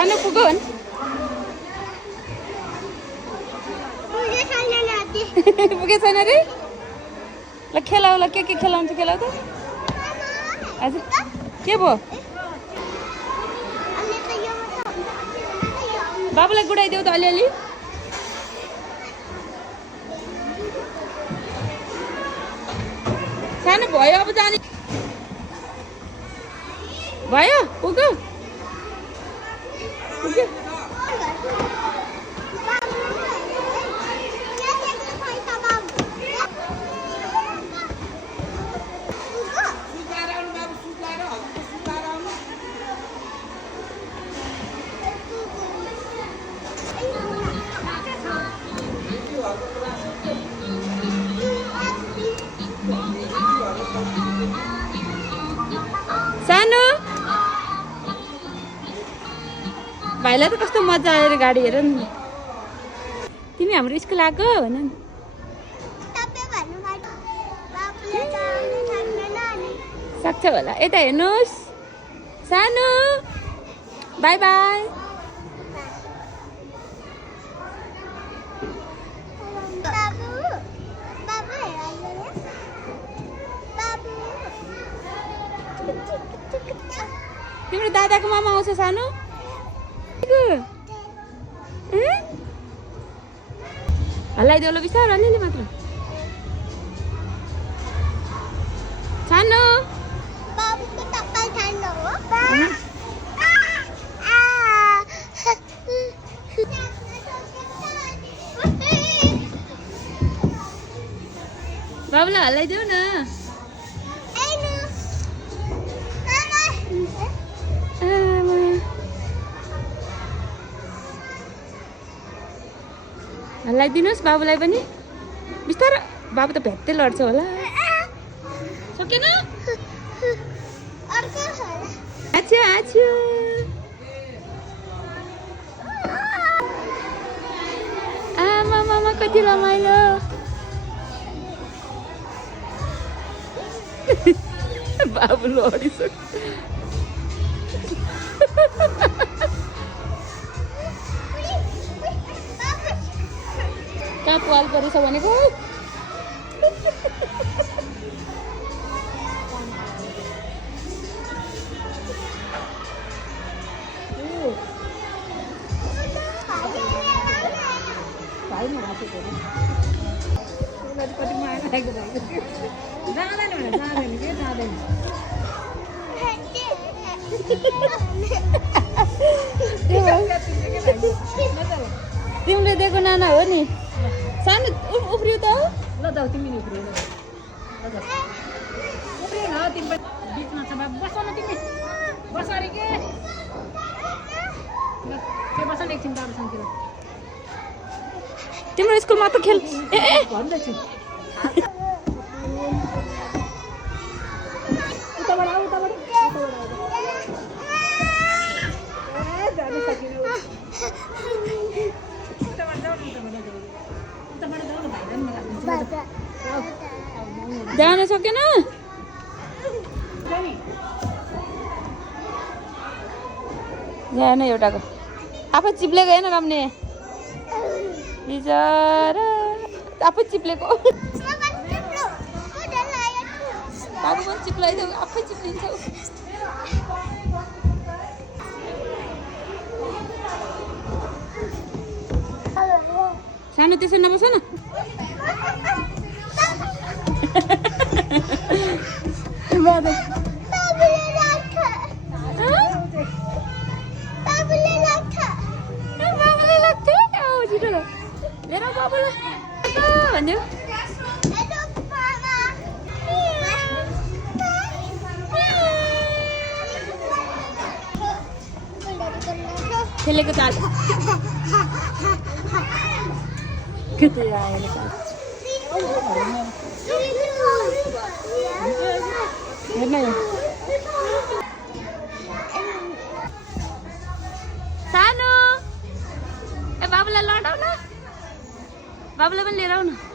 सानो पुग्यो भने पुगेको छैन रे ल खेलाऊ ल के खेलाउँछ खेलाऊ त हजुर के भयो बाबुलाई गुडाइदेऊ त अलिअलि सानो भयो अब जाने भयो पुग्यो पुग्यो सानो भाइलाई त कस्तो मजा आयो गाडी हेर नि तिमी हाम्रो स्कुल आएको भन नि सक्छ होला यता हेर्नुहोस् सानो बाई बाई तिम्रो दादाको मामा आउँछ सानो हल्लाइदेऊ ल बिस्तारो अलिअलि मात्र सानो बाबुलाई हल्लाइदेऊ न हल्लाइदिनुहोस् बाबुलाई पनि बिस्तारो बाबु त भ्यात्तै लड्छ होला सकेन आछु आछु आमा मामा कति रमाइलो बाबु लडिसक्यो कहाँ पाल परेछ भनेको तिमीले दिएको नाना हो नि सानो उफ्रियो त ल जाऊ तिमी उफ्रियो उफ्रियो न तिमी बिचमा छ बाबु बस न तिमी बस अरे के बस न एकछिन बाबुसँगतिर तिम्रो स्कुलमा त खेल ए भन्दैछु उताबाट आऊ उताबाट जानु सकिन जान सकेन जान एउटाको आफै चिप्लेको होइन रम्ने बिचरा आफै चिप्लेको बाबु पनि चिप्लाइदेऊ आफै चिप्लिन्छौ सानो त्यसो नबस न भन्यो खेलेको चाल कति आएर सानो ए बाबुलाई लडाउ न बाबुलाई पनि लिएर आऊ न